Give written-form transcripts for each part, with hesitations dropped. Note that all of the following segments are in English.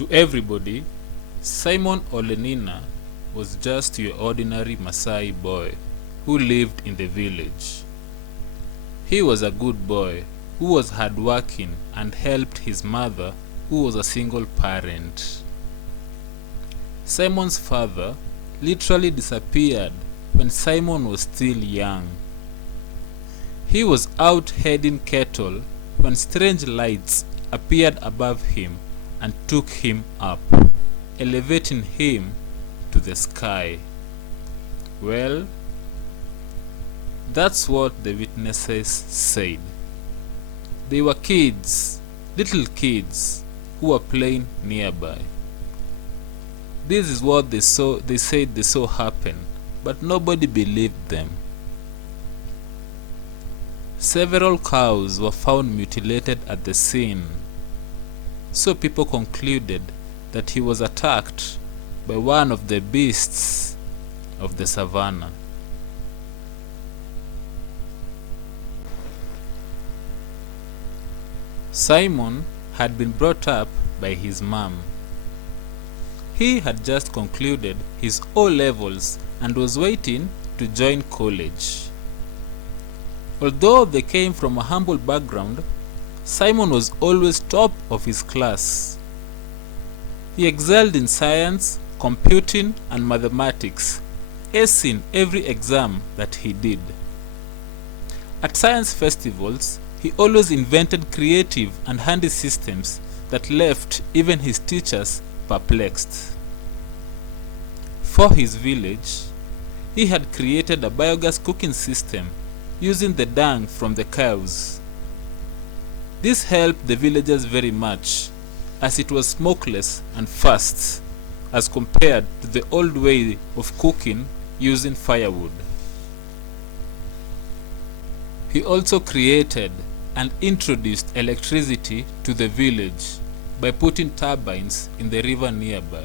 To everybody, Simon Olenina was just your ordinary Maasai boy who lived in the village. He was a good boy who was hardworking and helped his mother, who was a single parent. Simon's father literally disappeared when Simon was still young. He was out herding cattle when strange lights appeared above him and took him up, elevating him to the sky. Well, that's what the witnesses said. They were kids, little kids, who were playing nearby. This is what they said they saw happen, but nobody believed them. Several cows were found mutilated at the scene, so people concluded that he was attacked by one of the beasts of the savannah. Simon had been brought up by his mom. He had just concluded his O-levels and was waiting to join college. Although they came from a humble background, Simon was always top of his class. He excelled in science, computing, and mathematics, acing every exam that he did. At science festivals, he always invented creative and handy systems that left even his teachers perplexed. For his village, he had created a biogas cooking system using the dung from the cows. This helped the villagers very much, as it was smokeless and fast as compared to the old way of cooking using firewood. He also created and introduced electricity to the village by putting turbines in the river nearby.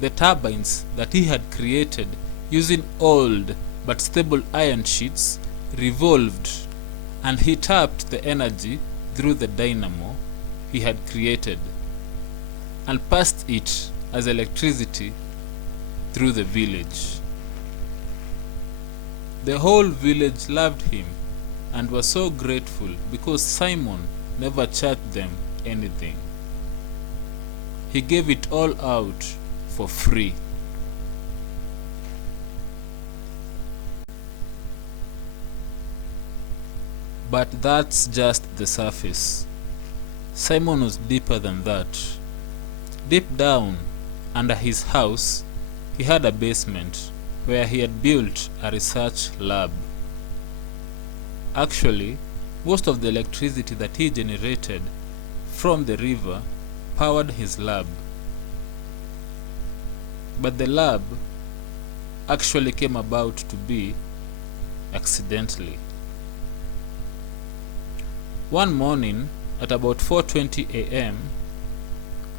The turbines that he had created using old but stable iron sheets revolved, and he tapped the energy through the dynamo he had created and passed it as electricity through the village. The whole village loved him and was so grateful because Simon never charged them anything. He gave it all out for free. But that's just the surface. Simon was deeper than that. Deep down, under his house, he had a basement where he had built a research lab. Actually, most of the electricity that he generated from the river powered his lab. But the lab actually came about to be accidentally. One morning at about 4:20 a.m.,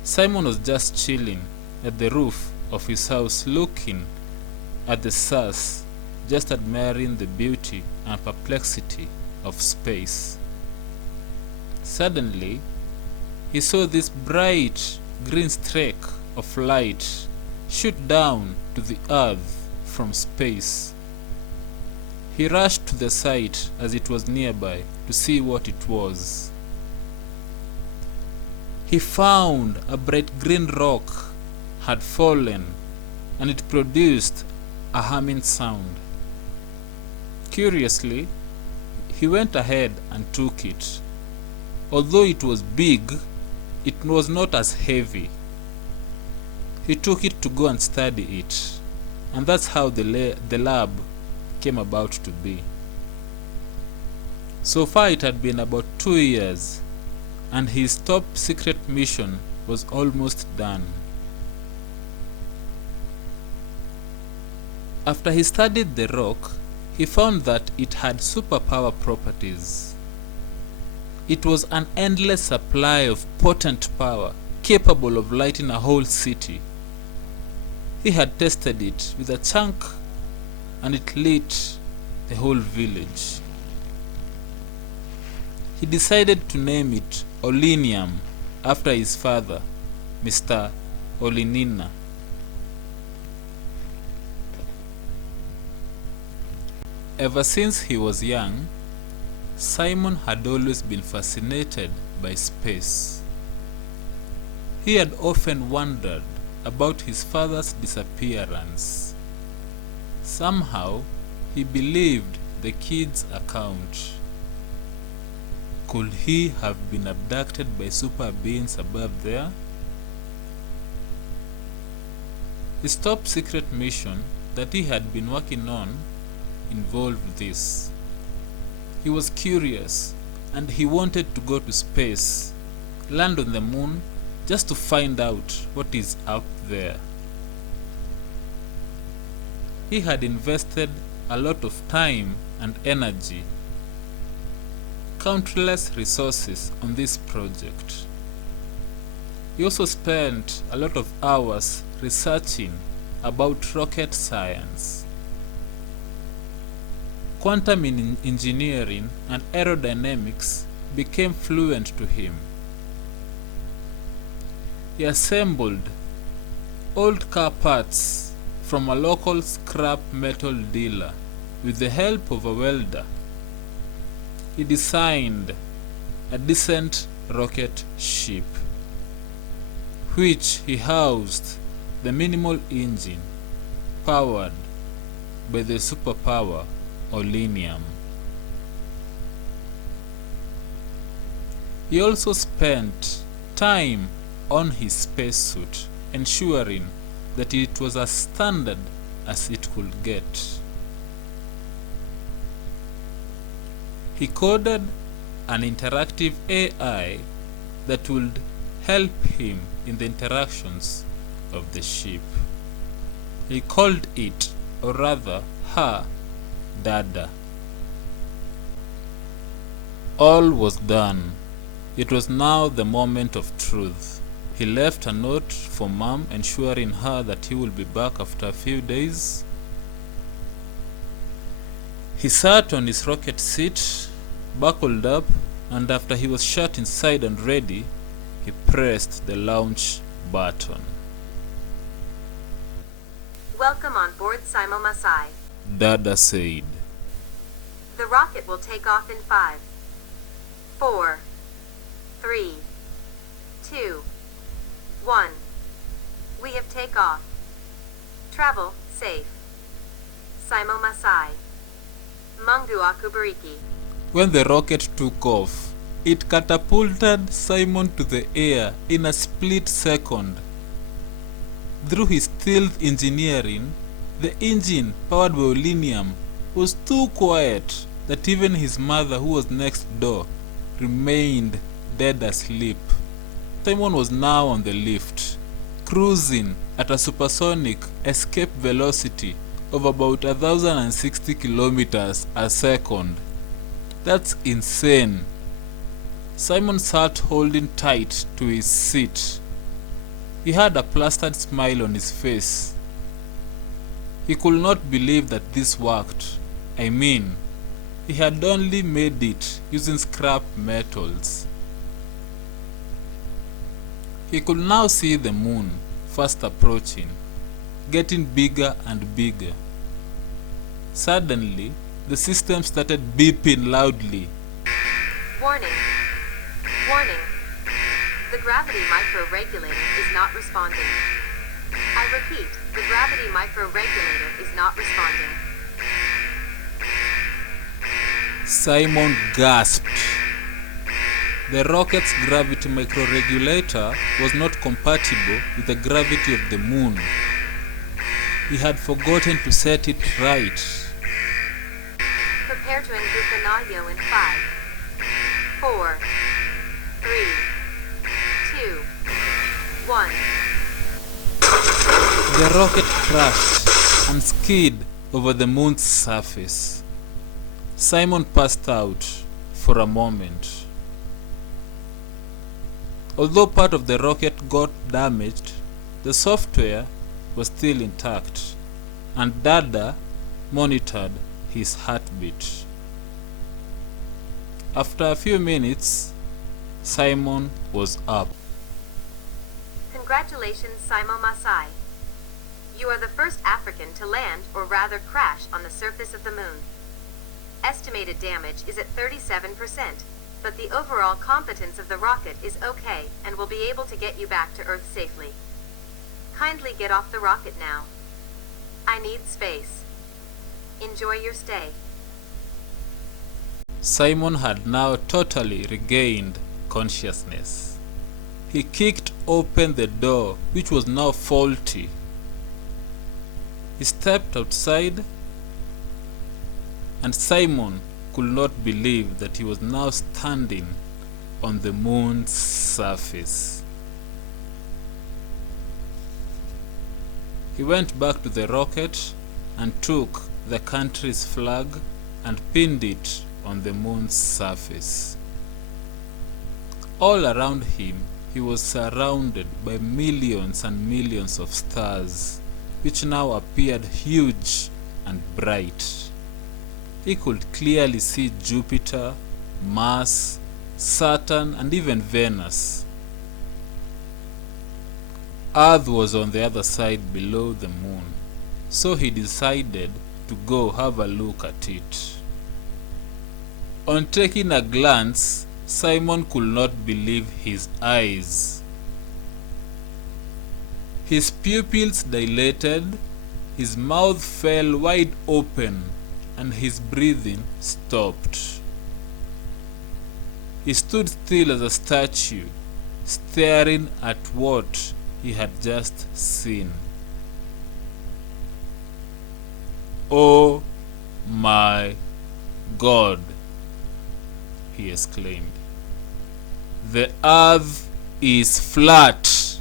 Simon was just chilling at the roof of his house looking at the stars, just admiring the beauty and perplexity of space. Suddenly, he saw this bright green streak of light shoot down to the earth from space. He rushed to the site as it was nearby to see what it was. He found a bright green rock had fallen, and it produced a humming sound. Curiously, he went ahead and took it. Although it was big, it was not as heavy. He took it to go and study it, and that's how the lab came about to be. So far it had been about 2 years, and his top secret mission was almost done. After he studied the rock, he found that it had superpower properties. It was an endless supply of potent power, capable of lighting a whole city. He had tested it with a chunk, and it lit the whole village. He decided to name it Olinium after his father, Mr. Olenina. Ever since he was young, Simon had always been fascinated by space. He had often wondered about his father's disappearance. Somehow, he believed the kid's account. Could he have been abducted by super beings above there? His top secret mission that he had been working on involved this. He was curious and he wanted to go to space, land on the moon, just to find out what is up there. He had invested a lot of time and energy, countless resources on this project. He also spent a lot of hours researching about rocket science. Quantum engineering and aerodynamics became fluent to him. He assembled old car parts from a local scrap metal dealer with the help of a welder. He designed a decent rocket ship, which he housed the minimal engine powered by the superpower Olenium. He also spent time on his spacesuit, ensuring that it was as standard as it could get. He coded an interactive AI that would help him in the interactions of the ship. He called it, or rather her, Dada. All was done. It was now the moment of truth. He left a note for Mom, ensuring her that he will be back after a few days. He sat on his rocket seat, buckled up, and after he was shut inside and ready, he pressed the launch button. Welcome on board Scimo Masci. Dada said. The rocket will take off in 5, 4, 3, 2, 1. We have takeoff. Travel safe. Scimo Masci. Mungu akubariki. When the rocket took off, it catapulted Simon to the air in a split second. Through his stealth engineering, the engine, powered by Olenium, was too quiet that even his mother, who was next door, remained dead asleep. Simon was now on the lift, cruising at a supersonic escape velocity of about 1,060 kilometers a second. That's insane. Simon sat holding tight to his seat. He had a plastered smile on his face. He could not believe that this worked. I mean, he had only made it using scrap metals. He could now see the moon fast approaching, getting bigger and bigger. Suddenly, the system started beeping loudly. Warning. Warning. The gravity micro-regulator is not responding. I repeat, the gravity micro-regulator is not responding. Simon gasped. The rocket's gravity microregulator was not compatible with the gravity of the moon. He had forgotten to set it right. Prepare to Ngukanagyo in 5, 4, 3, 2, 1. The rocket crashed and skid over the moon's surface. Simon passed out for a moment. Although part of the rocket got damaged, the software was still intact, and Dada monitored his heartbeat. After a few minutes, Simon was up. Congratulations, Scimo Masci. You are the first African to land, or rather crash, on the surface of the moon. Estimated damage is at 37%, but the overall competence of the rocket is okay and will be able to get you back to Earth safely. Kindly get off the rocket now. I need space. Enjoy your stay. Simon had now totally regained consciousness. He kicked open the door, which was now faulty. He stepped outside, and Simon could not believe that he was now standing on the moon's surface. He went back to the rocket and took the country's flag and pinned it on the moon's surface. All around him, he was surrounded by millions and millions of stars, which now appeared huge and bright. He could clearly see Jupiter, Mars, Saturn, and even Venus. Earth was on the other side below the moon, so he decided to go have a look at it. On taking a glance, Simon could not believe his eyes. His pupils dilated, his mouth fell wide open, and his breathing stopped. He stood still as a statue, staring at what he had just seen. "Oh my God!" he exclaimed. "The earth is flat."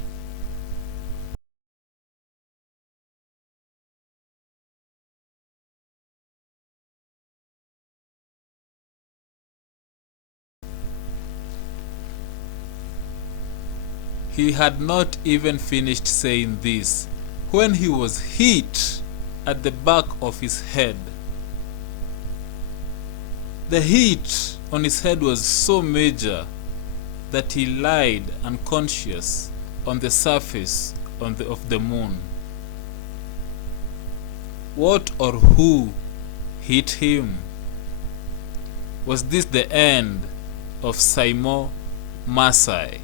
He had not even finished saying this when he was hit at the back of his head. The hit on his head was so major that he lied unconscious on the surface of the moon. What or who hit him? Was this the end of Scimo Masci?